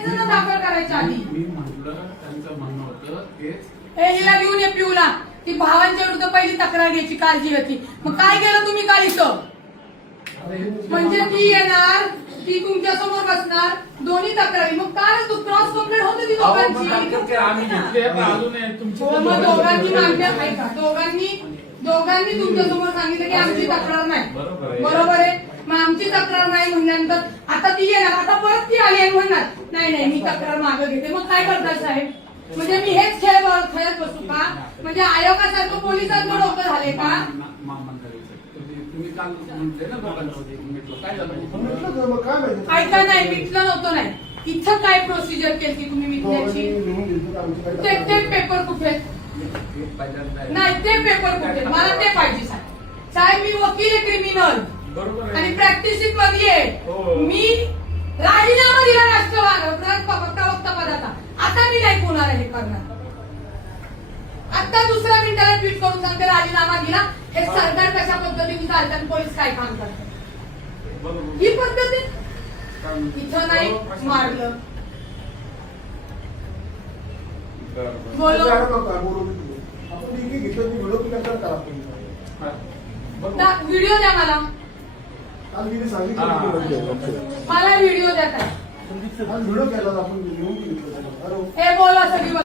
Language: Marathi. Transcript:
सांगायचं ना दाखल करायच्या आधी. मी म्हटलं त्यांचं म्हणणं होतं तेच हिला घेऊन ये पिऊला. ती भावांच्या विरुद्ध पहिली तक्रार घ्यायची काळजी होती. मग काय केलं तुम्ही काल इथं? म्हणजे ती येणार, ती तुमच्या समोर बसणार, दोन्ही तक्रारी. मग काय तू क्रॉस कंप्लेंट होती ती दोघांची. आम्ही घेतले अजून मग दोघांनी मागण्या आहे का? दोघांनी तुमच्या समोर सांगितलं की आमची तक्रार नाही. बरोबर आहे. मग आमची तक्रार नाही म्हणल्यानंतर आता ती येणार, आता परत ती आली आणि म्हणणार नाही नाही मी तक्रार मागे घेते. मग काय करताय साहेब? म्हणजे मी हेच खेळत बसू का? म्हणजे आयोगासारखं पोलिसांचं डोकं झाले का? तुम्ही काल म्हटले ना काय झालं? ऐका नाही, मिटलं नव्हतं नाही. इथं काय प्रोसिजर केली तुम्ही मिटण्याची? ते पेपर कुठे नाही, ते पेपर कुठे? मला ते पाहिजे साहेब. साहेब मी वकील आहे क्रिमिनल आणि प्रॅक्टिसिंग मध्ये आहे. मी राजीनामा दिला प्रवक्ता पदाचा. आता मी नाही कोणाला हे करणार. आता दुसऱ्या मिनिटाला ट्विट करून सांगते राजीनामा दिला. हे सरकार कशा पद्धतीने चालतात, पोलीस काय काम करतात ही पद्धत आहे. इथं नाही मारलं बोलो व्हिडिओ द्या मला व्हिडिओ द्या काय हे बोला सगळी.